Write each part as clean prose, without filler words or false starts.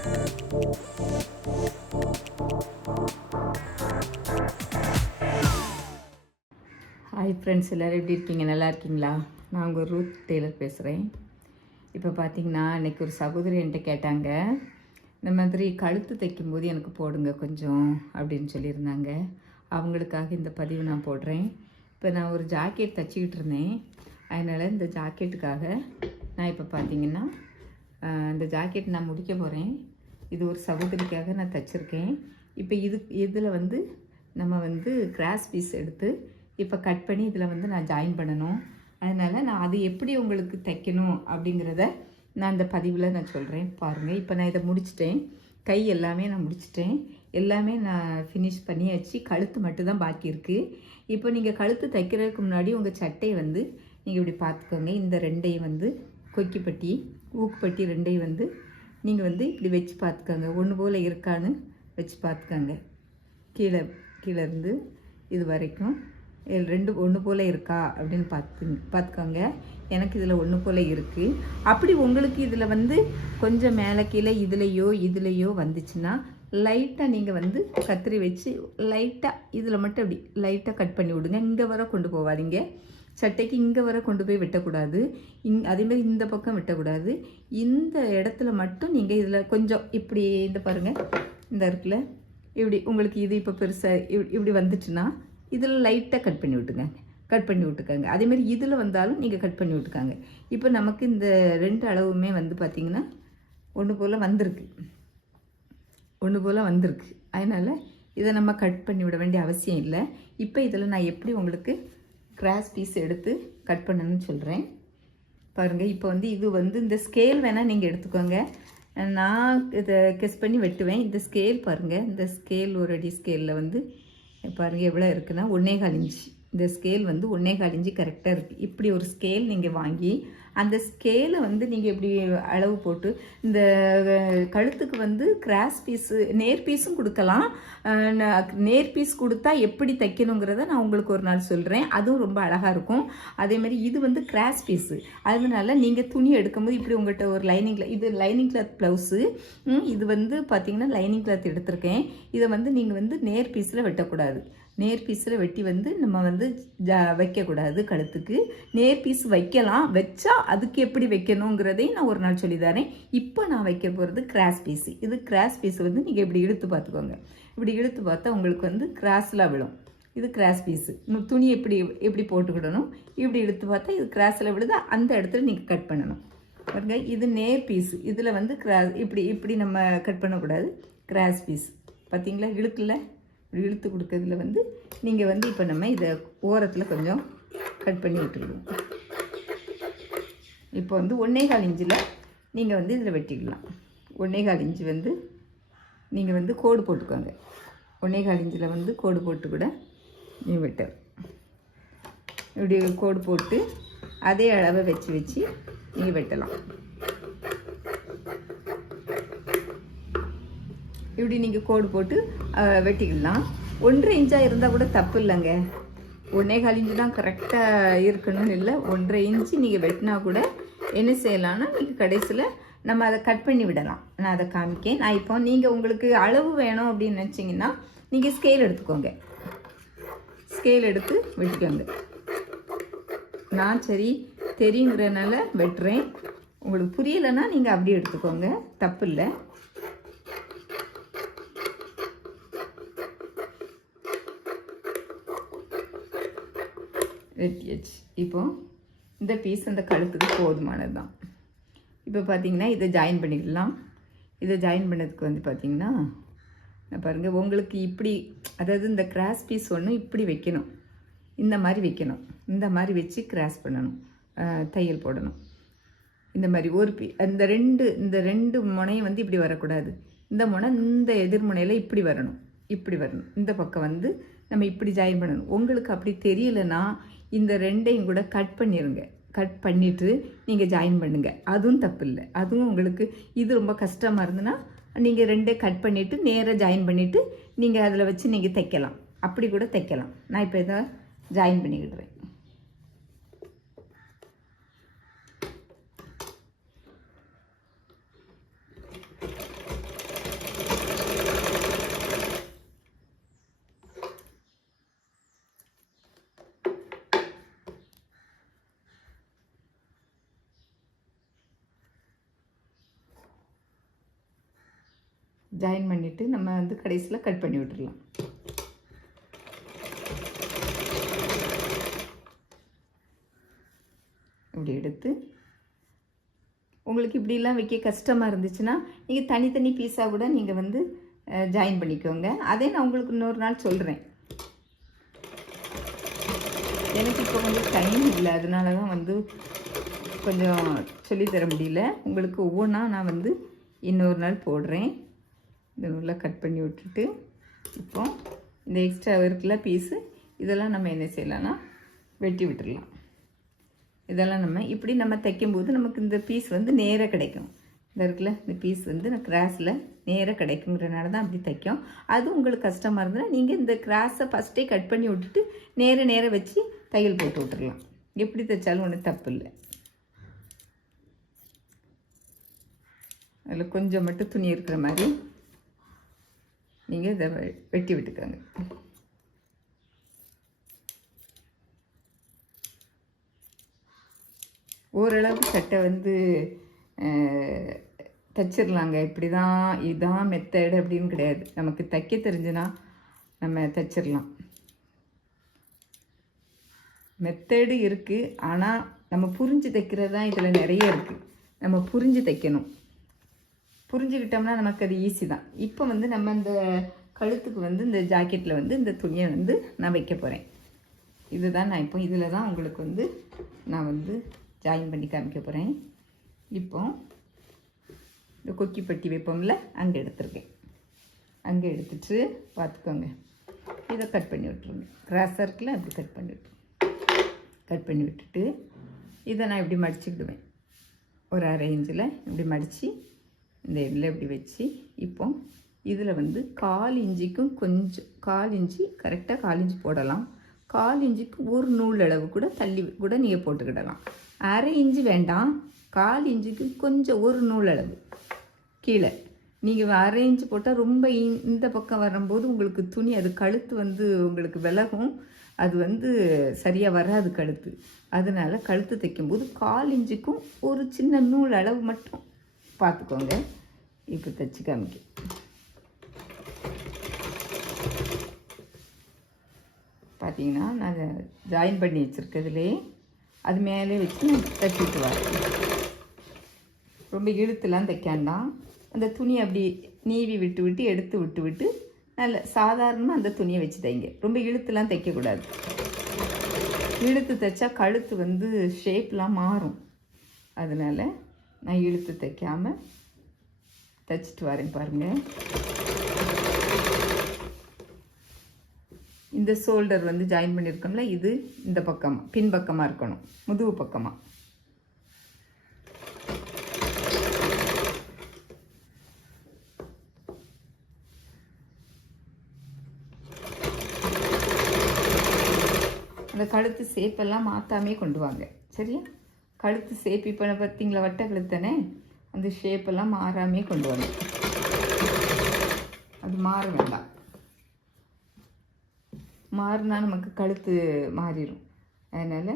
Hi friends, எல்லோரும் எப்படி இருக்கீங்க? நல்லா இருக்கீங்களா? நான் உங்கள் ரூத் டெய்லர் பேசுகிறேன். இப்போ பார்த்தீங்கன்னா இன்றைக்கி ஒரு சகோதரி என்கிட்ட கேட்டாங்க, இந்த மாதிரி கழுத்து தைக்கும்போது எனக்கு போடுங்க கொஞ்சம் அப்படின்னு சொல்லியிருந்தாங்க. அவங்களுக்காக இந்த பதிவு நான் போடுறேன். இப்போ நான் ஒரு ஜாக்கெட் தைச்சிக்கிட்டு இருந்தேன். அதனால் இந்த ஜாக்கெட்டுக்காக நான் இப்போ பார்த்தீங்கன்னா இந்த ஜாக்கெட் நான் முடிக்க போகிறேன். இது ஒரு சகோதரிக்காக நான் தைச்சிருக்கேன். இப்போ இதில் வந்து நம்ம வந்து கிராஸ் பீஸ் எடுத்து இப்போ கட் பண்ணி இதில் வந்து நான் ஜாயின் பண்ணணும். அதனால் நான் அது எப்படி உங்களுக்கு தைக்கணும் அப்படிங்கிறத நான் இந்த பதிவில் நான் சொல்கிறேன். பாருங்கள், இப்போ நான் இதை முடிச்சிட்டேன். கை எல்லாமே நான் முடிச்சிட்டேன். எல்லாமே நான் ஃபினிஷ் பண்ணியாச்சு. கழுத்து மட்டும்தான் பாக்கி இருக்குது. இப்போ நீங்கள் கழுத்து தைக்கிறதுக்கு முன்னாடி உங்கள் சட்டையை வந்து நீங்கள் இப்படி பார்த்துக்கோங்க. இந்த ரெண்டையும் வந்து கொக்கிப்பட்டி ஊக்குப்பட்டி ரெண்டையும் வந்து நீங்கள் வந்து இப்படி வச்சு பார்த்துக்கோங்க. ஒன்று போல் இருக்கான்னு வச்சு பார்த்துக்கோங்க. கீழே இருந்து இது வரைக்கும் ரெண்டு ஒன்று போல் இருக்கா அப்படின்னு பார்த்துக்கோங்க. எனக்கு இதில் ஒன்று போல் இருக்குது. அப்படி உங்களுக்கு இதில் வந்து கொஞ்சம் மேலே கீழே இதுலேயோ வந்துச்சுன்னா லைட்டாக நீங்கள் வந்து கத்திரி வச்சு லைட்டாக இதில் மட்டும் அப்படி லைட்டாக கட் பண்ணி விடுங்க. இங்கே வர கொண்டு போகாதீங்க. சட்டைக்கு இங்கே வர கொண்டு போய் வெட்டக்கூடாது. அதேமாதிரி இந்த பக்கம் வெட்டக்கூடாது. இந்த இடத்துல மட்டும் நீங்கள் இதில் கொஞ்சம் இப்படி இந்த பாருங்கள், இந்த இருக்குல்ல இப்படி உங்களுக்கு இது இப்போ பெருசாக இப்படி வந்துச்சுன்னா இதில் லைட்டாக கட் பண்ணி விட்டுக்கோங்க. அதேமாதிரி இதில் வந்தாலும் நீங்கள் கட் பண்ணி விட்டுக்காங்க. இப்போ நமக்கு இந்த ரெண்டு அளவுமே வந்து பார்த்திங்கன்னா ஒன்று போல் வந்திருக்கு. அதனால் இதை நம்ம கட் பண்ணி விட வேண்டிய அவசியம் இல்லை. இப்போ இதில் நான் எப்படி உங்களுக்கு கிராஸ் பீஸ் எடுத்து கட் பண்ணணும்னு சொல்கிறேன். பாருங்கள், இப்போ வந்து இது வந்து இந்த ஸ்கேல் வேணால் நீங்கள் எடுத்துக்கோங்க. நான் இதை கெஸ் பண்ணி வெட்டுவேன். இந்த ஸ்கேல் பாருங்கள், இந்த ஸ்கேல் ஒரு அடி ஸ்கேலில் வந்து பாருங்கள் எவ்வளோ இருக்குன்னா 1.25 இன்ச்சு. இந்த ஸ்கேல் வந்து 1.25 இன்ச்சு கரெக்டாக இருக்குது. இப்படி ஒரு ஸ்கேல் நீங்கள் வாங்கி அந்த ஸ்கேலை வந்து நீங்கள் இப்படி அளவு போட்டு இந்த கழுத்துக்கு வந்து கிராஸ் பீஸு நேர் பீஸும் கொடுக்கலாம். நேர் பீஸ் கொடுத்தா எப்படி தைக்கணுங்கிறத நான் உங்களுக்கு ஒரு நாள் சொல்கிறேன். அதுவும் ரொம்ப அழகாக இருக்கும். அதேமாதிரி இது வந்து கிராஸ் பீஸு. அதனால நீங்கள் துணி எடுக்கும்போது இப்படி உங்கள்கிட்ட ஒரு இது லைனிங் கிளாத் ப்ளவுஸு. இது வந்து பார்த்திங்கன்னா லைனிங் கிளாத் எடுத்திருக்கேன். இதை வந்து நீங்கள் வந்து நேர் பீஸில் வெட்டக்கூடாது. நேர் பீஸில் வெட்டி வந்து நம்ம வந்து வைக்கக்கூடாது. கழுத்துக்கு நேர் பீஸ் வைக்கலாம். வச்சா அதுக்கு எப்படி வைக்கணுங்கிறதையும் நான் ஒரு நாள் சொல்லித்தரேன். இப்போ நான் வைக்க போகிறது கிராஸ் பீஸு. இது கிராஸ் பீஸ் வந்து நீங்கள் இப்படி இழுத்து பார்த்துக்கோங்க. இப்படி இழுத்து பார்த்தா உங்களுக்கு வந்து கிராஸில் விழும். இது கிராஸ் பீஸு. துணி எப்படி போட்டுக்கிடணும். இப்படி இழுத்து பார்த்தா இது கிராஸில் விழுது. அந்த இடத்துல நீங்கள் கட் பண்ணணும். பாருங்க, இது நேர் பீஸு. இதில் வந்து இப்படி நம்ம கட் பண்ணக்கூடாது. கிராஸ் பீஸ் பார்த்தீங்களா, இழுக்குல்ல, இப்படி இழுத்து கொடுக்கறதுல வந்து நீங்கள் வந்து இப்போ நம்ம இதை ஓரத்தில் கொஞ்சம் கட் பண்ணி விட்டுருவோம். இப்போ வந்து 1.25 இன்ச்சில் நீங்கள் வந்து இதில் வெட்டிக்கலாம். 1.25 இன்ச்சு வந்து நீங்கள் வந்து கோடு போட்டுக்கோங்க. 1.25 இன்ச்சில் வந்து கோடு போட்டு கூட நீங்கள் வெட்டலாம். இப்படி கோடு போட்டு அதே அளவை வச்சு நீங்கள் வெட்டலாம். இப்படி நீங்கள் கோடு போட்டு வெட்டிக்கலாம். 1.5 இன்ச்சாக இருந்தால் கூட தப்பு இல்லைங்க. 1.25 இன்ச்சு தான் கரெக்டாக இருக்கணும்னு இல்லை. 1.5 இன்ச்சு நீங்கள் வெட்டினா கூட என்ன செய்யலாம்னா நீங்கள் கடைசியில் நம்ம அதை கட் பண்ணி விடலாம். நான் அதை காமிக்கேன். நான் இப்போ நீங்கள் உங்களுக்கு அளவு வேணும் அப்படின்னு நினச்சிங்கன்னா நீங்கள் ஸ்கேல் எடுத்துக்கோங்க. ஸ்கேல் எடுத்து வெட்டிக்கோங்க. நான் சரி தெரியுங்கிறதுனால வெட்டுறேன். உங்களுக்கு புரியலைன்னா நீங்கள் அப்படியே எடுத்துக்கோங்க, தப்பு இல்லை. வெட்டியாச்சு. இப்போ இந்த பீஸ் அந்த கழுத்துக்கு போதுமானது தான். இப்போ பார்த்தீங்கன்னா இதை ஜாயின் பண்ணிக்கலாம். இதை ஜாயின் பண்ணதுக்கு வந்து பார்த்தீங்கன்னா பாருங்கள், உங்களுக்கு இப்படி அதாவது இந்த கிராஸ் பீஸ் ஒன்று இப்படி வைக்கணும். இந்த மாதிரி வைக்கணும். இந்த மாதிரி வச்சு கிராஸ் பண்ணணும், தையல் போடணும். இந்த மாதிரி ஒரு இந்த ரெண்டு முனையும் வந்து இப்படி வரக்கூடாது. இந்த முனை இந்த எதிர்முனையில் இப்படி வரணும். இந்த பக்கம் வந்து நம்ம இப்படி ஜாயின் பண்ணணும். உங்களுக்கு அப்படி தெரியலைன்னா இந்த ரெண்டையும் கூட கட் பண்ணிடுங்க. கட் பண்ணிவிட்டு நீங்கள் ஜாயின் பண்ணுங்கள். அதுவும் தப்பு இல்லை. அதுவும் உங்களுக்கு இது ரொம்ப கஷ்டமாக இருந்ததுன்னா நீங்கள் ரெண்டே கட் பண்ணிவிட்டு நேராக ஜாயின் பண்ணிவிட்டு நீங்கள் அதில் வச்சு நீங்கள் தைக்கலாம். அப்படி கூட தைக்கலாம். நான் இப்போ இதை ஜாயின் பண்ணிக்கிடுறேன். ஜாயின் பண்ணிவிட்டு நம்ம வந்து கடைசியில் கட் பண்ணி விட்டுடலாம். இப்படி எடுத்து உங்களுக்கு இப்படிலாம் வைக்க கஷ்டமாக இருந்துச்சுன்னா நீங்கள் தனித்தனி பீஸாக கூட நீங்கள் வந்து ஜாயின் பண்ணிக்கோங்க. அதே நான் உங்களுக்கு இன்னொரு நாள் சொல்கிறேன். எனக்கு இப்போ வந்து டைம் இல்லை, அதனால தான் வந்து கொஞ்சம் சொல்லித்தர முடியல. உங்களுக்கு ஒவ்வொன்றா நான் வந்து இன்னொரு நாள் போடுறேன். இந்த நல்லா கட் பண்ணி விட்டுட்டு இப்போ இந்த எக்ஸ்ட்ரா இருக்குல்ல பீஸு, இதெல்லாம் நம்ம என்ன செய்யலாம்னா வெட்டி விட்டுடலாம். இதெல்லாம் நம்ம இப்படி நம்ம தைக்கும்போது நமக்கு இந்த பீஸ் வந்து நேராக கிடைக்கும். இந்த இருக்குல்ல இந்த பீஸ் வந்து நான் கிராஸில் நேராக கிடைக்குங்கிறனால தான் அப்படி தைக்கும். அது உங்களுக்கு கஷ்டமாக இருந்ததுன்னா நீங்கள் இந்த கிராஸை ஃபஸ்ட்டே கட் பண்ணி விட்டுட்டு நேர வச்சு தையல் போட்டு விட்டுடலாம். எப்படி தைச்சாலும் ஒன்றும் தப்பு இல்லை. அதில் கொஞ்சம் மட்டும் துணி இருக்கிற மாதிரி நீங்கள் இதை வெட்டி விட்டுக்கோங்க. ஓரளவு சட்டை வந்து தைச்சிடலாங்க. இப்படி தான் இதுதான் மெத்தடு அப்படின்னு கிடையாது. நமக்கு தைக்க தெரிஞ்சுன்னா நம்ம தைச்சிடலாம். மெத்தடு இருக்குது, ஆனால் நம்ம புரிஞ்சு தைக்கிறது தான் இதில் நிறைய இருக்குது. நம்ம புரிஞ்சு தைக்கணும். புரிஞ்சுக்கிட்டோம்னா நமக்கு அது ஈஸி தான். இப்போ வந்து நம்ம இந்த கழுத்துக்கு வந்து இந்த ஜாக்கெட்டில் வந்து இந்த துணியை வந்து நான் வைக்க போகிறேன். இதுதான் நான் இப்போ இதில் தான் உங்களுக்கு வந்து நான் வந்து ஜாயின் பண்ணி காமிக்க போகிறேன். இப்போ இந்த கொக்கி பட்டி வைப்போம்ல, அங்கே எடுத்துருக்கேன். அங்கே எடுத்துட்டு பார்த்துக்கோங்க, இதை கட் பண்ணி விட்டுருங்க. கிராஸாக இருக்குல்ல, அப்படி கட் பண்ணி விட்டுட்டு இதை நான் இப்படி மடிச்சுக்கிடுவேன். ஒரு 1/2 இன்ச்சில் இப்படி மடித்து இந்த இதில் இப்படி வச்சு இப்போ இதில் வந்து 1/4 இன்ச்சுக்கும் கொஞ்சம் 1/4 இன்ச்சு கரெக்டாக 1/4 இன்ச்சு போடலாம். 1/4 இன்ச்சுக்கு ஒரு நூல் அளவு கூட தள்ளி கூட நீங்கள் போட்டுக்கிடலாம். 1/2 இன்ச்சு வேண்டாம், 1/4 இன்ச்சுக்கு கொஞ்சம் ஒரு நூல் அளவு கீழே நீங்கள் 1/2 இன்ச்சு போட்டால் ரொம்ப இந்த பக்கம் வரும்போது உங்களுக்கு துணி அது கழுத்து வந்து உங்களுக்கு விலகும். அது வந்து சரியாக வராது கழுத்து. அதனால் கழுத்து தைக்கும்போது 1/4 இன்ச்சுக்கும் ஒரு சின்ன நூல் அளவு மட்டும் பார்த்துக்கோங்க. இப்போ தைச்சி காமிக்க பார்த்தீங்கன்னா நான் ஜாயின் பண்ணி வச்சுருக்கிறதுலே அது மேலே வச்சு தைச்சிட்டு வரேன். ரொம்ப இழுத்துலாம் தைக்காண்டாம். அந்த துணி அப்படி நீவி விட்டு எடுத்து விட்டு நல்ல சாதாரணமாக அந்த துணியை வச்சு தைங்க. ரொம்ப இழுத்துலாம் தைக்கக்கூடாது. இழுத்து தைச்சா கழுத்து வந்து ஷேப்லாம் மாறும். அதனால் நான் இழுத்து தைக்காமல் தைச்சிட்டு வரேன் பாருங்கள். இந்த ஷோல்டர் வந்து ஜாயின் பண்ணியிருக்கோம்ல, இது இந்த பக்கமாக பின்பக்கமாக இருக்கணும், முதுகு பக்கமாக. அந்த கழுத்து சேப்பெல்லாம் மாற்றாமே கொண்டு வாங்க, சரியா? கழுத்து சேப் இப்போ பார்த்தீங்களா, வட்ட கழுத்தானே, அந்த ஷேப்பெல்லாம் மாறாமே கொண்டு வாங்க. அது மாற வேண்டாம். மாறினா நமக்கு கழுத்து மாறிடும். அதனால்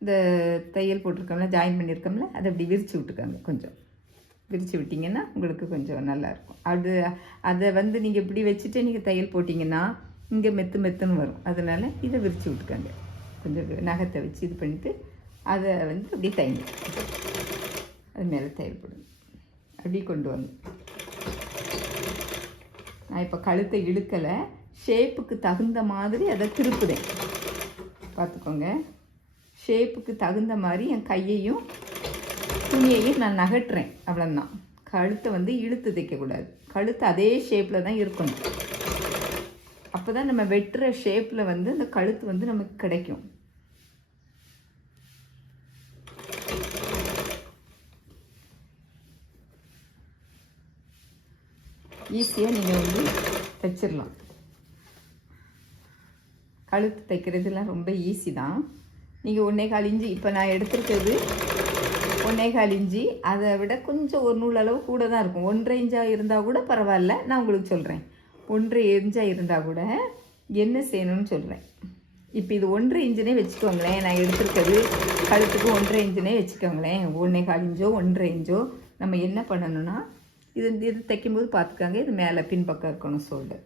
இந்த தையல் போட்டிருக்கோம்ல, ஜாயின் பண்ணியிருக்கோம்ல, அதை அப்படி விரித்து விட்டுக்கோங்க. கொஞ்சம் விரித்து விட்டிங்கன்னா உங்களுக்கு கொஞ்சம் நல்லாயிருக்கும். அதை வந்து நீங்கள் இப்படி வச்சுட்டு நீங்கள் தையல் போட்டிங்கன்னா இங்கே மெத்துன்னு வரும். அதனால் இதை விரித்து விட்டுக்கோங்க. கொஞ்சம் நகத்தை வச்சு இது பண்ணிவிட்டு அதை வந்து அப்படி தைங்க. அது மேலே தையல் போடுங்க. அப்படி கொண்டு வந்து நான் இப்போ கழுத்தை இழுக்கலை, ஷேப்புக்கு தகுந்த மாதிரி அதை திருப்புதேன். பார்த்துக்கோங்க, ஷேப்புக்கு தகுந்த மாதிரி என் கையையும் துணியையும் நான் நகட்டுறேன். அவ்வளோதான். கழுத்தை வந்து இழுத்து தைக்கக்கூடாது. கழுத்து அதே ஷேப்பில் தான் இருக்கணும். அப்போ தான் நம்ம வெட்டுற ஷேப்பில் வந்து அந்த கழுத்து வந்து நமக்கு கிடைக்கும். ஈஸியாக நீங்கள் வந்து தைச்சிடலாம். கழுத்து தைக்கிறதுலாம் ரொம்ப ஈஸி தான். நீங்கள் 1/4 இன்ச்சு, இப்போ நான் எடுத்துருக்கிறது 1/4 இன்ச்சு, அதை விட கொஞ்சம் ஒரு நூல் அளவு கூட தான் இருக்கும். 1/2 இன்ச்சாக இருந்தால் கூட பரவாயில்ல, நான் உங்களுக்கு சொல்கிறேன். 1/2 இன்ச்சாக இருந்தால் கூட என்ன செய்யணும்னு சொல்கிறேன். இப்போ இது 1/2 இன்ச்சுனே வச்சுக்கோங்களேன். நான் எடுத்துருக்கிறது கழுத்துக்கு 1/2 இன்ச்சுனே வச்சுக்கோங்களேன். 1/4 இன்ச்சோ 1/2 இன்ச்சோ நம்ம என்ன பண்ணணும்னா இது தைக்கும்போது பார்த்துக்காங்க, இது மேலே பின்பக்கம் இருக்கணும் ஷோல்டர்.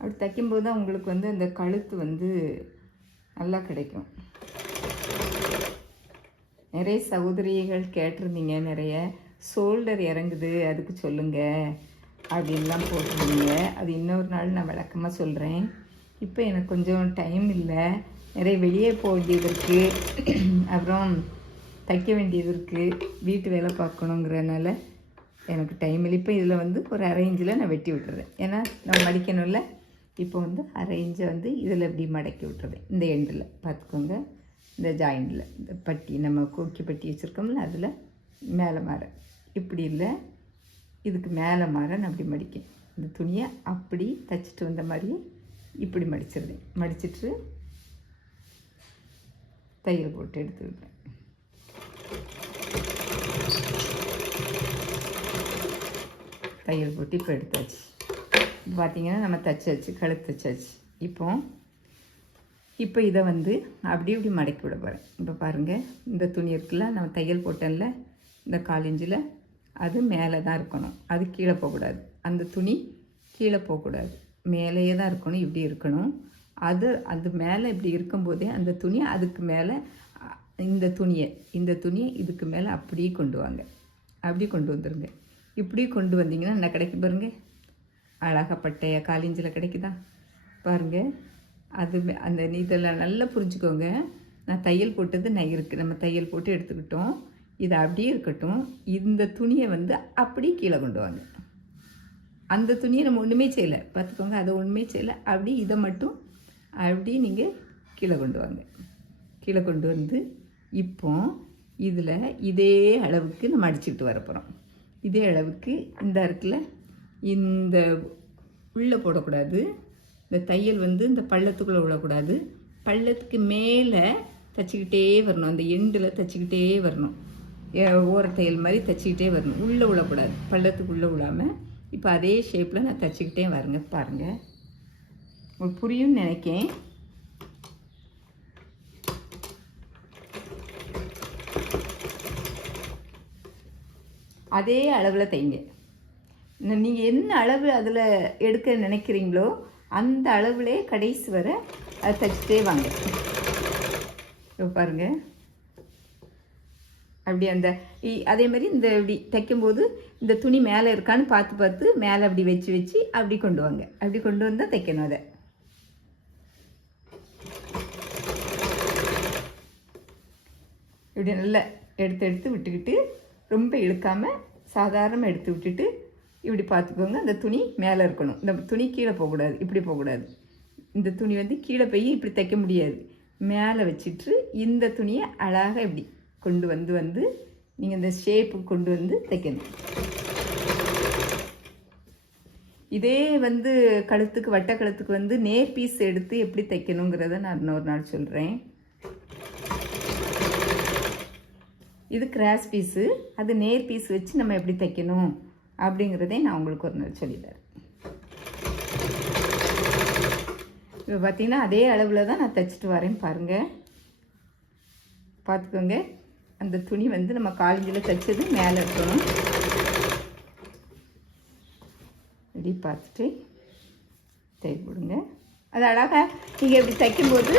அப்படி தைக்கும்போது தான் உங்களுக்கு வந்து அந்த கழுத்து வந்து நல்லா கிடைக்கும். நிறைய சகோதரிகள் கேட்டிருந்தீங்க, நிறைய ஷோல்டர் இறங்குது அதுக்கு சொல்லுங்கள் அப்படின்லாம் போட்டிருந்தீங்க. அது இன்னொரு நாள் நான் விளக்கமாக சொல்கிறேன். இப்போ எனக்கு கொஞ்சம் டைம் இல்லை, நிறைய வெளியே போக வேண்டியது இருக்குது, அப்புறம் தைக்க வேண்டியது இருக்குது, வீட்டு வேலை பார்க்கணுங்கிறனால எனக்கு டைம் இல்லை. இப்போ இதில் வந்து ஒரு அரை இன்ச்சில் நான் வெட்டி விட்டுறேன், ஏன்னா நம்ம மடிக்கணும்ல. இப்போ வந்து அரை இன்ச்சை வந்து இதில் இப்படி மடக்கி விட்டுறேன், இந்த எண்டில் பார்த்துக்கோங்க, இந்த ஜாயிண்டில், இந்த பட்டி நம்ம கோக்கி பட்டி வச்சுருக்கோம்ல அதில் மேலே மாற, இப்படி இல்லை இதுக்கு மேலே மாற நான் அப்படி மடிக்கேன். இந்த துணியை அப்படி தைச்சிட்டு வந்த மாதிரி இப்படி மடிச்சிடுறேன். மடிச்சிட்டு தையல் போட்டு எடுத்து விடுறேன். தையல் போட்டு இப்போ எடுத்தாச்சு. பார்த்திங்கன்னா நம்ம தைச்சாச்சு, கழுத்து தைச்சாச்சு. இப்போ இதை வந்து அப்படி இப்படி மடக்கி விட போகிறேன். இப்போ பாருங்கள், இந்த துணி இருக்குல்ல, நம்ம தையல் போட்டேன்ல இந்த 1/4 இன்ச்சில், அது மேலே தான் இருக்கணும், அது கீழே போகக்கூடாது. அந்த துணி கீழே போகக்கூடாது, மேலேயே தான் இருக்கணும், இப்படி இருக்கணும். அது மேலே இப்படி இருக்கும்போதே அந்த துணி அதுக்கு மேலே, இந்த துணியை இதுக்கு மேலே அப்படியே கொண்டு வாங்க, அப்படி கொண்டு வந்துடுங்க. இப்படி கொண்டு வந்தீங்கன்னா என்ன கிடைக்கும் பாருங்கள், அழகாப்பட்டைய 1/4 இன்ச்சில் கிடைக்குதா பாருங்கள். அது அந்த இதெல்லாம் நல்லா புரிஞ்சுக்கோங்க. நான் தையல் போட்டது நம்ம தையல் போட்டு எடுத்துக்கிட்டோம், இது அப்படியே இருக்கட்டும். இந்த துணியை வந்து அப்படி கீழே கொண்டு வாங்க. அந்த துணியை நம்ம ஒன்றுமே செய்யலை பார்த்துக்கோங்க, அதை ஒன்றுமே செய்யலை. அப்படி இதை மட்டும் அப்படி நீங்கள் கீழே கொண்டு வாங்க. கீழே கொண்டு வந்து இப்போ இதில் இதே அளவுக்கு நம்ம அடிச்சுக்கிட்டு வரப்போகிறோம். இதே அளவுக்கு இந்த இருக்குல்ல, இந்த உள்ளே போடக்கூடாது, இந்த தையல் வந்து இந்த பள்ளத்துக்குள்ளே விடக்கூடாது, பள்ளத்துக்கு மேலே தைச்சிக்கிட்டே வரணும், அந்த எண்டில் தைச்சிக்கிட்டே வரணும், ஓர தையல் மாதிரி தைச்சிக்கிட்டே வரணும், உள்ளே விடக்கூடாது, பள்ளத்துக்குள்ளே விடாமல். இப்போ அதே ஷேப்பில் நான் தைச்சிக்கிட்டே வரேங்க. பாருங்கள், உங்களுக்கு புரியும்னு நினைக்கேன். அதே அளவில் தைங்க. நீங்கள் என்ன அளவு அதில் எடுக்க நினைக்கிறீங்களோ அந்த அளவுலே கடைசி வரை அதை தைச்சிட்டே வாங்க. இப்போ பாருங்கள், அப்படி அதே மாதிரி இந்த இப்படி தைக்கும்போது இந்த துணி மேலே இருக்கான்னு பார்த்து மேலே அப்படி வச்சு அப்படி கொண்டு வாங்க. அப்படி கொண்டு வந்தால் தைக்கணும். அதை இப்படி நல்லா எடுத்து விட்டுக்கிட்டு, ரொம்ப இழுக்காமல் சாதாரணமாக எடுத்து விட்டுட்டு இப்படி பார்த்துக்கோங்க. அந்த துணி மேலே இருக்கணும், இந்த துணி கீழே போகக்கூடாது, இப்படி போகக்கூடாது. இந்த துணி வந்து கீழே போய் இப்படி தைக்க முடியாது, மேலே வச்சுட்டு இந்த துணியை அழகாக இப்படி கொண்டு வந்து நீங்கள் இந்த ஷேப்புக்கு கொண்டு வந்து தைக்கணும். இதே வந்து கழுத்துக்கு, வட்ட கழுத்துக்கு வந்து நேர் பீஸ் எடுத்து எப்படி தைக்கணுங்கிறத நான் இன்னொரு நாள் சொல்கிறேன். இது கிராஸ் பீஸு, அது நேர் பீஸ் வச்சு நம்ம எப்படி தைக்கணும் அப்படிங்கிறதே நான் உங்களுக்கு ஒரு நாள் சொல்லித்தரேன். இப்போ பார்த்தீங்கன்னா அதே அளவில் தான் நான் தைச்சிட்டு வரேன். பாருங்கள், பார்த்துக்கோங்க. அந்த துணி வந்து நம்ம 1/4 இன்ச்சில் தைச்சது மேலே இருக்கணும். இப்படி பார்த்துட்டு தையல் போடுங்க. அது அழகாக நீங்கள் இப்படி தைக்கும்போது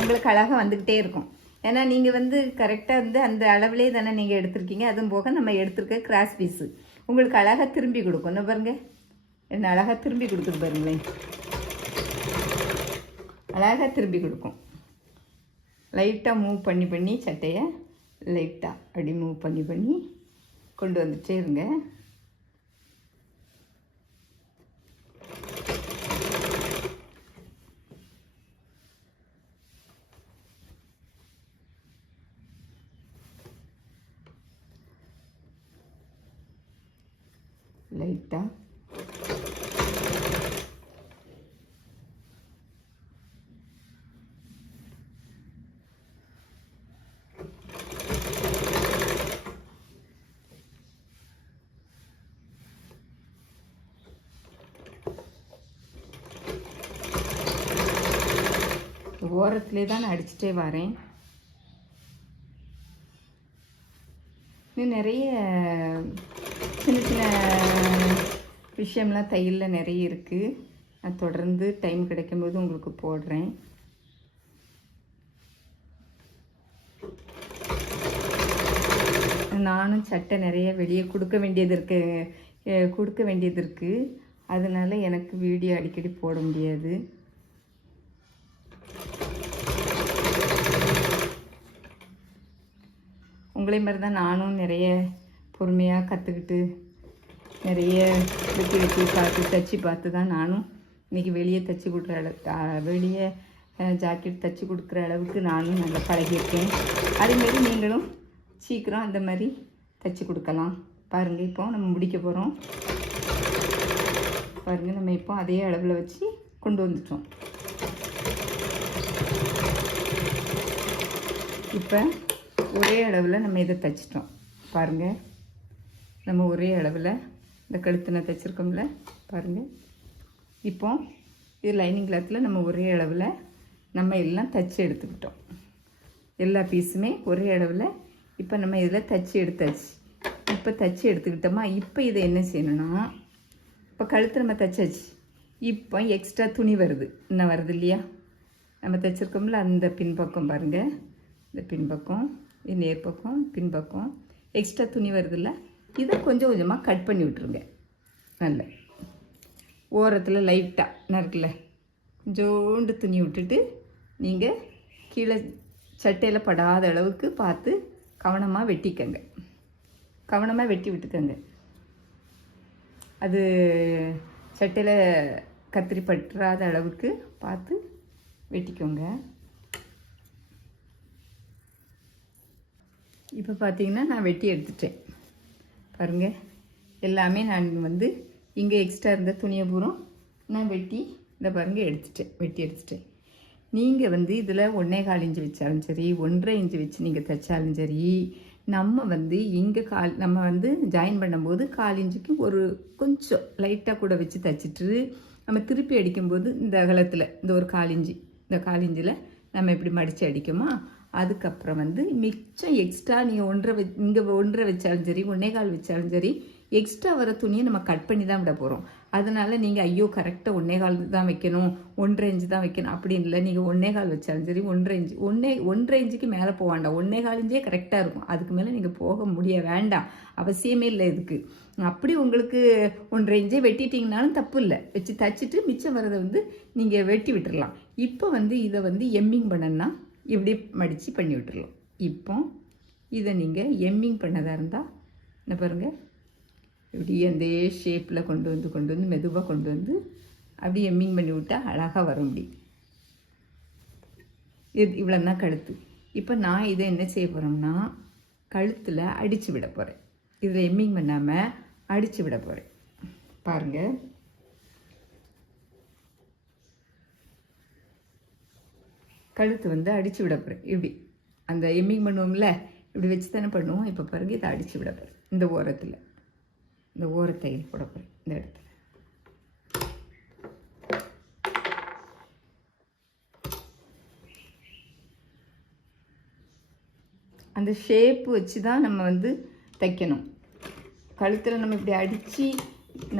உங்களுக்கு அழகாக வந்துக்கிட்டே இருக்கும். ஏன்னா நீங்கள் வந்து கரெக்டாக வந்து அந்த அளவிலே தானே நீங்கள் எடுத்திருக்கீங்க. அதுவும் போக நம்ம எடுத்துருக்க கிராஸ் பீஸு உங்களுக்கு அழகாக திரும்பி கொடுக்கும். என்ன பாருங்கள், என்ன அழகாக திரும்பி கொடுக்குது பாருங்களேன், அழகாக திரும்பி கொடுக்கும். லைட்டாக மூவ் பண்ணி சட்டையை லைட்டாக அப்படி மூவ் பண்ணி கொண்டு வந்துட்டே இருங்க. லைட்டாக ஓரத்துலேயே தான் நான் அடிச்சுட்டே வரேன். இன்னும் நிறைய சின்ன சின்ன விஷயம்லாம் தையலில் நிறைய இருக்குது. நான் தொடர்ந்து டைம் கிடைக்கும்போது உங்களுக்கு போடுறேன். நானும் சட்டை நிறைய வெளியே கொடுக்க வேண்டியது இருக்குது. அதனால எனக்கு வீடியோ அடிக்கடி போட முடியாது. உங்களே மாதிரி தான் நானும் நிறைய பொறுமையாக கற்றுக்கிட்டு நிறைய வெட்டி தச்சு பார்த்து தான் நானும் இன்றைக்கி வெளியே தைச்சி கொடுக்குற வெளியே ஜாக்கெட் தைச்சி கொடுக்குற அளவுக்கு நானும் நல்லா பழகியிருக்கேன். அதேமாரி நீங்களும் சீக்கிரம் அந்த மாதிரி தைச்சி கொடுக்கலாம். பாருங்கள், இப்போ நம்ம முடிக்க போகிறோம். பாருங்கள், நம்ம இப்போ அதே அளவில் வச்சு கொண்டு வந்துட்டோம். இப்போ ஒரே அளவில் நம்ம இதை தைச்சிட்டோம். பாருங்கள், நம்ம ஒரே அளவில் இந்த கழுத்து நான் தைச்சிருக்கோம்ல, பாருங்கள். இப்போ இது லைனிங் கிளாத்தில் நம்ம ஒரே அளவில் நம்ம எல்லாம் தைச்சி எடுத்துக்கிட்டோம். எல்லா பீஸுமே ஒரே அளவில் இப்போ நம்ம இதில் தைச்சி எடுத்தாச்சு. இப்போ தைச்சி எடுத்துக்கிட்டோமா, இப்போ இதை என்ன செய்யணும்னா, இப்போ கழுத்து நம்ம தைச்சாச்சு. இப்போ எக்ஸ்ட்ரா துணி வருது, இன்னும் வருது இல்லையா? நம்ம தைச்சிருக்கோம்ல அந்த பின்பக்கம் பாருங்கள், இந்த பின்பக்கம், இது நேர்பக்கம், பின்பக்கம் எக்ஸ்ட்ரா துணி வருதுல்ல, இதை கொஞ்சம் கொஞ்சமாக கட் பண்ணி விட்டுருங்க. நல்ல ஓரத்தில் லைட்டாக நறுக்கல கொஞ்சோண்டு துணி விட்டுட்டு நீங்கள் கீழே சட்டையில் படாத அளவுக்கு பார்த்து கவனமாக வெட்டிக்கங்க. கவனமாக வெட்டி விட்டுக்கங்க. அது சட்டையில் கத்திரி பற்றாத அளவுக்கு பார்த்து வெட்டிக்கோங்க. இப்போ பார்த்தீங்கன்னா நான் வெட்டி எடுத்துட்டேன். பாருங்கள், எல்லாமே நான் வந்து இங்கே எக்ஸ்ட்ரா இருந்த துணியை பூரம் நான் வெட்டி இந்த பாருங்கள் வெட்டி எடுத்துட்டேன். நீங்கள் வந்து இதில் 1.25 இன்ச்சு வச்சாலும் சரி, 1.5 இன்ச்சு வச்சு நீங்கள் தைச்சாலும் சரி, நம்ம வந்து இங்கே நம்ம வந்து ஜாயின் பண்ணும்போது 1/4 இன்ச்சுக்கு ஒரு கொஞ்சம் லைட்டாக கூட வச்சு தைச்சிட்டு நம்ம திருப்பி அடிக்கும்போது இந்த அகலத்தில் இந்த ஒரு 1/4 இன்ச்சு, இந்த 1/4 இன்ச்சில் நம்ம எப்படி மடித்து அடிக்குமா, அதுக்கப்புறம் வந்து மிச்சம் எக்ஸ்ட்ரா நீங்கள் இங்கே 1.5 வச்சாலும் சரி, 1.25 வச்சாலும் சரி, எக்ஸ்ட்ரா வர துணியை நம்ம கட் பண்ணி தான் விட போகிறோம். அதனால் நீங்கள் ஐயோ கரெக்டாக 1.25 தான் வைக்கணும், 1.5 இன்ச்சு தான் வைக்கணும் அப்படின்னு இல்லை. நீங்கள் 1.25 வச்சாலும் சரி, 1.5 இன்ச்சு 1.5 இன்ச்சுக்கு மேலே போக வேண்டாம். 1.25 இன்ச்சே கரெக்டாக இருக்கும். அதுக்கு மேலே நீங்கள் போக வேண்டாம், அவசியமே இல்லை இதுக்கு. அப்படி உங்களுக்கு 1.5 இன்ச்சே வெட்டிட்டிங்கனாலும் தப்பு இல்லை, வச்சு தைச்சிட்டு மிச்சம் வரதை வந்து நீங்கள் வெட்டி விட்டுடலாம். இப்போ வந்து இதை வந்து எம்மிங் பண்ணணும்னா இப்படி மடித்து பண்ணி விட்டுடலாம். இப்போ இதை நீங்கள் எம்மிங் பண்ணதாக இருந்தால் என்ன பாருங்கள், இப்படி அந்த ஷேப்பில் கொண்டு வந்து மெதுவாக கொண்டு வந்து அப்படி எம்மிங் பண்ணி விட்டால் அழகாக வர முடியும். இது இவ்வளோ தான் கழுத்து. இப்போ நான் இதை என்ன செய்ய போகிறோம்னா கழுத்தில் அடித்து விட போகிறேன். இதில் எம்மிங் பண்ணாமல் அடித்து விட போகிறேன். பாருங்கள், கழுத்து வந்து அடித்து விட போகிறேன். இப்படி அந்த எம்மிங் பண்ணுவோம்ல, இப்படி வச்சு தானே பண்ணுவோம். இப்போ பாருங்கள், இதை அடித்து விட போகிறேன். இந்த ஓரத்தில் இந்த ஓரத்தையில் போட போகிறேன். இந்த இடத்துல அந்த ஷேப்பு வச்சு தான் நம்ம வந்து தைக்கணும். கழுத்தில் நம்ம இப்படி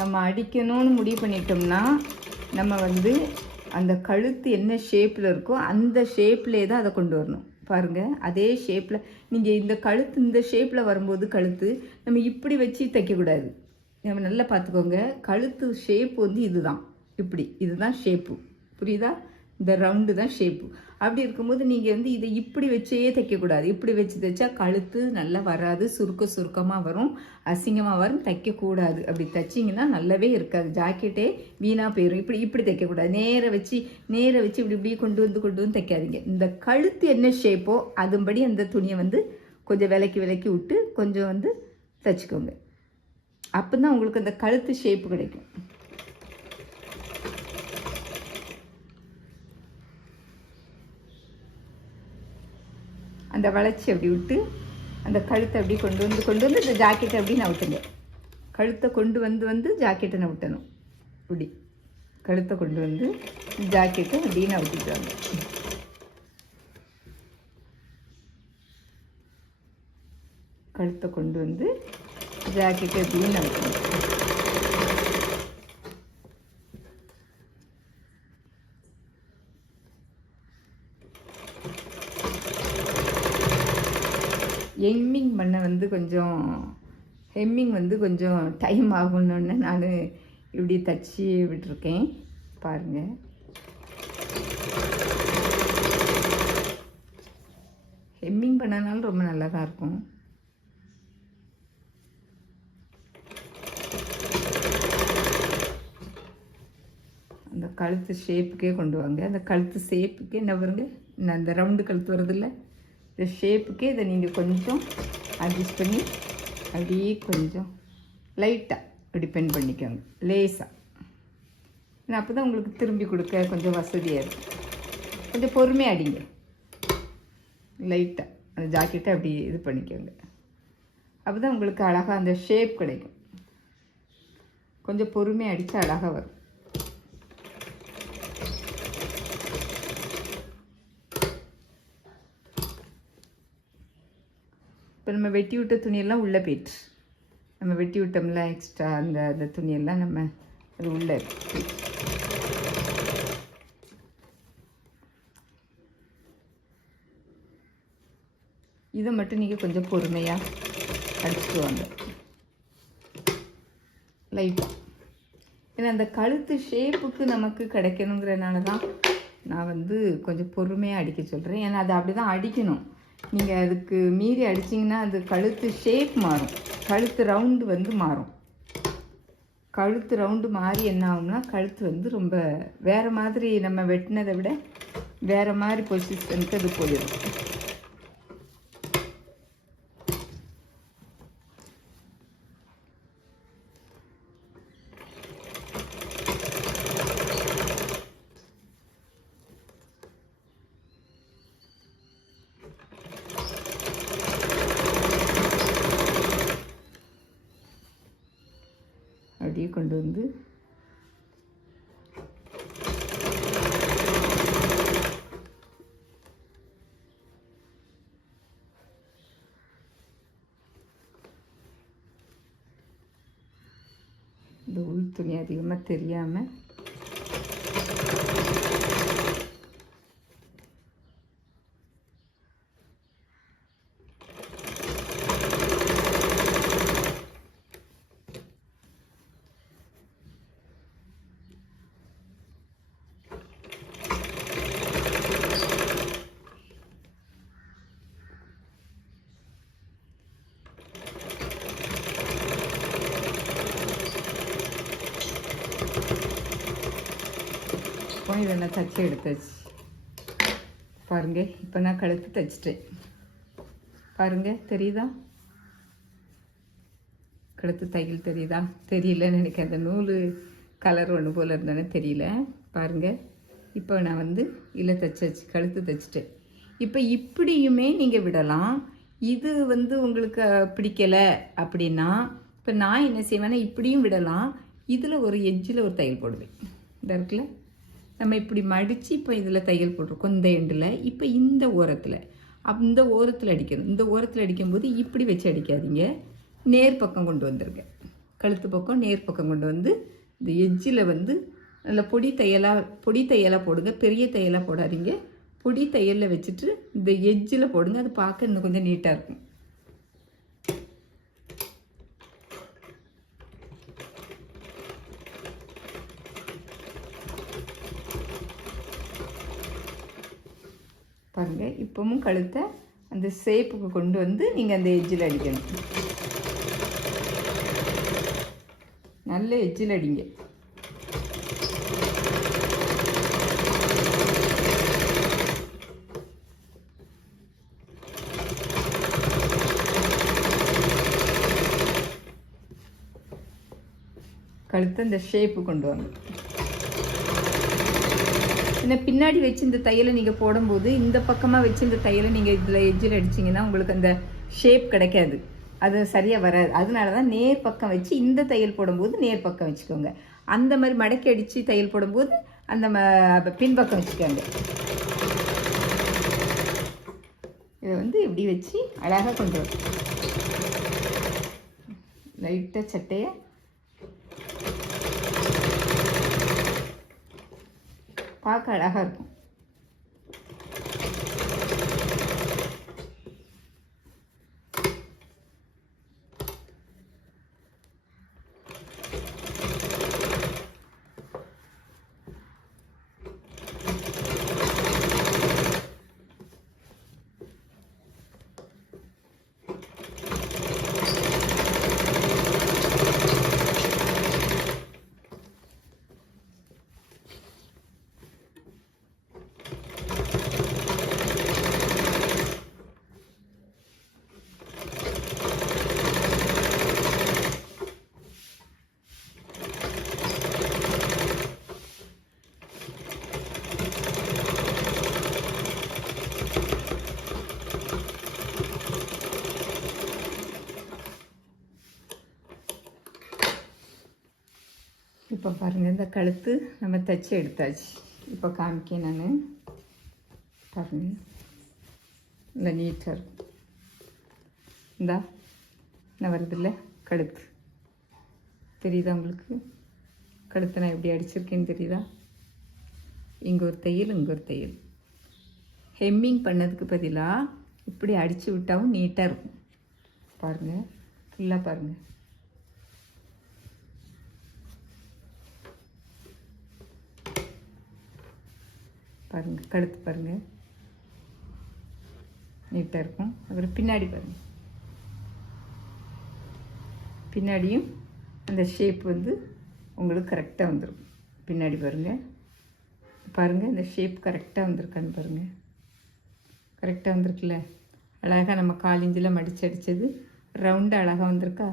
நம்ம அடிக்கணும்னு முடிவு பண்ணிட்டோம்னா நம்ம வந்து அந்த கழுத்து என்ன ஷேப்பில் இருக்கோ அந்த ஷேப்லேயே தான் அதை கொண்டு வரணும். பாருங்கள், அதே ஷேப்பில் நீங்கள் இந்த கழுத்து இந்த ஷேப்பில் வரும்போது கழுத்து நம்ம இப்படி வச்சு தைக்கக்கூடாது. நம்ம நல்லா பார்த்துக்கோங்க, கழுத்து ஷேப்பு வந்து இதுதான், இதுதான் ஷேப்பு, புரியுதா? இந்த ரவுண்டு தான் ஷேப்பு. அப்படி இருக்கும்போது நீங்கள் வந்து இதை இப்படி வச்சே தைக்கக்கூடாது. இப்படி வச்சு தைச்சா கழுத்து நல்லா வராது, சுருக்கமாக வரும், அசிங்கமாக வரும், தைக்கக்கூடாது. அப்படி தைச்சிங்கன்னா நல்லாவே இருக்காது, ஜாக்கெட்டே வீணாக போயிடும். இப்படி தைக்கக்கூடாது. நேர வச்சு இப்படி கொண்டு வந்து தைக்காதீங்க. இந்த கழுத்து என்ன ஷேப்போ அதுபடி அந்த துணியை வந்து கொஞ்சம் விலக்கி விட்டு கொஞ்சம் வந்து தைச்சிக்கோங்க. அப்போ தான் உங்களுக்கு அந்த கழுத்து ஷேப்பு கிடைக்கும். அந்த வளைச்சி அப்படி விட்டு அந்த கழுத்தை அப்படி கொண்டு வந்து இந்த ஜாக்கெட்டை அப்படி நவுட்டுங்க. கழுத்தை கொண்டு வந்து ஜாக்கெட்டை நவுட்டணும். இப்படி கழுத்தை கொண்டு வந்து ஜாக்கெட்டை அப்படி நவுட்டிட்டு வாங்க. கழுத்தை கொண்டு வந்து ஜாக்கெட்டு எப்படின்னு நினைக்கணும். ஹெம்மிங் பண்ண வந்து கொஞ்சம் டைம் ஆகணுன்னு நான் இப்படி தச்சு விட்டுருக்கேன். பாருங்கள், ஹெம்மிங் பண்ணனாலும் ரொம்ப நல்லா தான் இருக்கும். அந்த கழுத்து ஷேப்புக்கே கொண்டு வாங்க. அந்த கழுத்து ஷேப்புக்கே என்ன பாருங்க, அந்த ரவுண்டு கழுத்து வருதில்ல, இந்த ஷேப்புக்கே இதை நீங்கள் கொஞ்சம் அட்ஜஸ்ட் பண்ணி அப்படியே கொஞ்சம் லைட்டாக இப்படி பென் பண்ணிக்கோங்க, லேசாக. ஏன்னா அப்போ தான் உங்களுக்கு திரும்பி கொடுக்க கொஞ்சம் வசதியாக இருக்கும். கொஞ்சம் பொறுமையாக அடிங்க, லைட்டாக அந்த ஜாக்கெட்டை அப்படி இது பண்ணிக்கோங்க. அப்போ தான் உங்களுக்கு அழகாக அந்த ஷேப் கிடைக்கும். கொஞ்சம் பொறுமையாக அடித்தா அழகாக வரும். இப்போ நம்ம வெட்டி விட்ட துணியெல்லாம் உள்ளே போயிட்டு, நம்ம வெட்டி விட்டோம்ல எக்ஸ்ட்ரா அந்த துணியெல்லாம் நம்ம அது உள்ளே இதை மட்டும் நீங்கள் கொஞ்சம் பொறுமையாக அடிச்சுட்டு வாங்க, லைட்டாக. ஏன்னா அந்த கழுத்து ஷேப்புக்கு நமக்கு கிடைக்கணுங்கிறனால தான் நான் வந்து கொஞ்சம் பொறுமையாக அடிக்க சொல்கிறேன். ஏன்னா அது அப்படி தான் அடிக்கணும். நீங்கள் அதுக்கு மீறி அடிச்சிங்கன்னா அது கழுத்து ஷேப் மாறும், கழுத்து ரவுண்டு வந்து மாறும். கழுத்து ரவுண்டு மாறி என்ன ஆகும்னா கழுத்து வந்து ரொம்ப வேறு மாதிரி, நம்ம வெட்டினதை விட வேறு மாதிரி பொசிஷனுக்கு அது போயிடும். அப்படியே கொண்டு வந்து இந்த உள் துணி அதிகமாக தெரியாமல் இதெல்லாம் தச்சு எடுத்தாச்சு. பாருங்கள், இப்போ நான் கழுத்து தைச்சிட்டேன். பாருங்கள், தெரியுதா? கழுத்து தையல் தெரியுதா? தெரியலன்னு எனக்கு அந்த நூல் கலர் ஒன்று போல் இருந்தானே தெரியல. பாருங்கள், இப்போ நான் வந்து இல்லை தைச்சாச்சு, கழுத்து தைச்சிட்டேன். இப்போ இப்படியுமே நீங்கள் விடலாம். இது வந்து உங்களுக்கு பிடிக்கலை அப்படின்னா இப்போ நான் என்ன செய்வேன்னா இப்படியும் விடலாம். இதில் ஒரு எட்ஜில் ஒரு தையல் போடுவேன். இந்த இருக்குல்ல, நம்ம இப்படி மடித்து இப்போ இதில் தையல் போட்டிருக்கோம் இந்த எண்டில். இப்போ இந்த ஓரத்தில் அடிக்கணும். இந்த ஓரத்தில் அடிக்கும்போது இப்படி வச்சு அடிக்காதீங்க, நேர் பக்கம் கொண்டு வந்துருங்க. கழுத்து பக்கம் நேர் பக்கம் கொண்டு வந்து இந்த எட்ஜில் வந்து நல்ல பொடி தையலாக போடுங்க. பெரிய தையலாக போடாதீங்க, பொடி தையலில் வச்சுட்டு இந்த எட்ஜில் போடுங்க. அது பார்க்க இன்னும் கொஞ்சம் நீட்டாக இருக்கும். பாருங்கள், இப்போவும் கழுத்தை அந்த ஷேப்புக்கு கொண்டு வந்து நீங்கள் அந்த எட்ஜில் அடிக்கணும். நல்ல எட்ஜில் அடிங்க. கழுத்தை இந்த ஷேப்பு கொண்டு வாங்க. இந்த பின்னாடி வச்சு இந்த தையலை நீங்கள் போடும்போது இந்த பக்கமாக வச்சு இந்த தையலை நீங்கள் இதில் எட்ஜில் அடிச்சிங்கன்னா உங்களுக்கு அந்த ஷேப் கிடைக்காது, அது சரியாக வராது. அதனால தான் நேர் பக்கம் வச்சு இந்த தையல் போடும்போது நேர் பக்கம் வச்சுக்கோங்க. அந்த மாதிரி மடக்கி அடித்து தையல் போடும்போது அந்த பின்பக்கம் வச்சுக்கோங்க. இதை வந்து இப்படி வச்சு அழகாக கொண்டு வரும். லைட்டாக சட்டையை பார்க்க அழகாக இருக்கும். இப்போ பாருங்கள், இந்த கழுத்து நம்ம தைச்சி எடுத்தாச்சு. இப்போ காமிக்க நான் பாருங்கள், இல்லை நீட்டாக இருக்கும். இந்தா நான் வருதில்ல கழுத்து தெரியுதா உங்களுக்கு? கழுத்தை நான் எப்படி அடிச்சிருக்கேன்னு தெரியுதா? இங்கே ஒரு தையல், இங்கே ஒரு தையல். ஹெம்மிங் பண்ணதுக்கு பதிலாக இப்படி அடித்து விட்டாவும் நீட்டாக இருக்கும். பாருங்கள், ஃபுல்லாக பாருங்கள். பாருங்கள், கழுத்து பாருங்கள், நீட்டாக இருக்கும். அப்புறம் பின்னாடி பாருங்கள், பின்னாடியும் அந்த ஷேப் வந்து உங்களுக்கு கரெக்டாக வந்துடும். பின்னாடி பாருங்கள், பாருங்கள் இந்த ஷேப் கரெக்டாக வந்திருக்கான்னு பாருங்கள். கரெக்டாக வந்திருக்குல்ல? அழகாக நம்ம காலிஞ்சில் மடித்து அடித்தது ரவுண்டாக அழகாக வந்திருக்கா?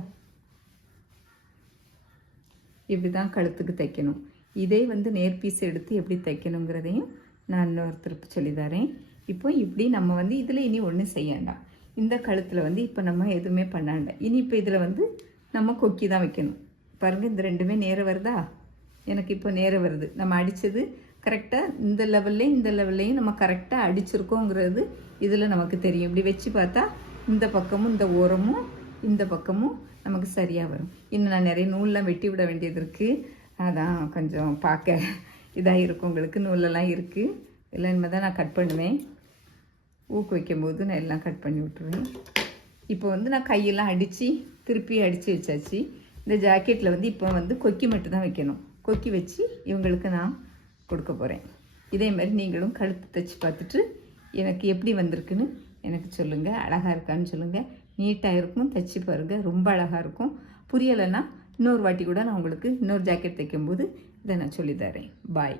இப்படி தான் கழுத்துக்கு தைக்கணும். இதே வந்து நேர் பீஸ் எடுத்து எப்படி தைக்கணுங்கிறதையும் நான் இன்னொருத்தருக்கு சொல்லித்தரேன். இப்போ இப்படி நம்ம வந்து இதில் இனி ஒன்றும் செய்ய வேண்டாம். இந்த கழுத்தில் வந்து இப்போ நம்ம எதுவுமே பண்ண வேண்டாம். இனி இப்போ இதில் வந்து நம்ம கொக்கி தான் வைக்கணும். பாருங்கள், இந்த ரெண்டுமே நேரம் வருதா? எனக்கு இப்போ நேரம் வருது. நம்ம அடித்தது கரெக்டாக இந்த லெவல்லையும் இந்த லெவல்லையும் நம்ம கரெக்டாக அடிச்சிருக்கோங்கிறது இதில் நமக்கு தெரியும். இப்படி வச்சு பார்த்தா இந்த பக்கமும் இந்த ஓரமும் இந்த பக்கமும் நமக்கு சரியாக வரும். இன்னும் நான் நிறைய நூல்லாம் வெட்டி விட வேண்டியது இருக்குது. அதான் கொஞ்சம் பார்க்க இதாக இருக்கும். உங்களுக்கு நூலெல்லாம் இருக்குது. எல்லாம் இனிமேல் தான் நான் கட் பண்ணுவேன். ஊக்கு வைக்கும்போது நான் எல்லாம் கட் பண்ணி விட்டுருவேன். இப்போ வந்து நான் கையெல்லாம் அடித்து திருப்பி அடித்து வச்சாச்சு. இந்த ஜாக்கெட்டில் வந்து இப்போ வந்து கொக்கி மட்டும் தான் வைக்கணும். கொக்கி வச்சு இவங்களுக்கு நான் கொடுக்க போகிறேன். இதே மாதிரி நீங்களும் கழுத்து தைச்சி பார்த்துட்டு எனக்கு எப்படி வந்திருக்குன்னு எனக்கு சொல்லுங்கள். அழகாக இருக்கான்னு சொல்லுங்கள். நீட்டாக இருக்கும், தைச்சி பாருங்கள், ரொம்ப அழகாக இருக்கும். புரியலைன்னா இன்னொரு வாட்டி கூட நான் உங்களுக்கு இன்னொரு ஜாக்கெட் தைக்கும்போது இதை நான் சொல்லித்தரேன். பாய்.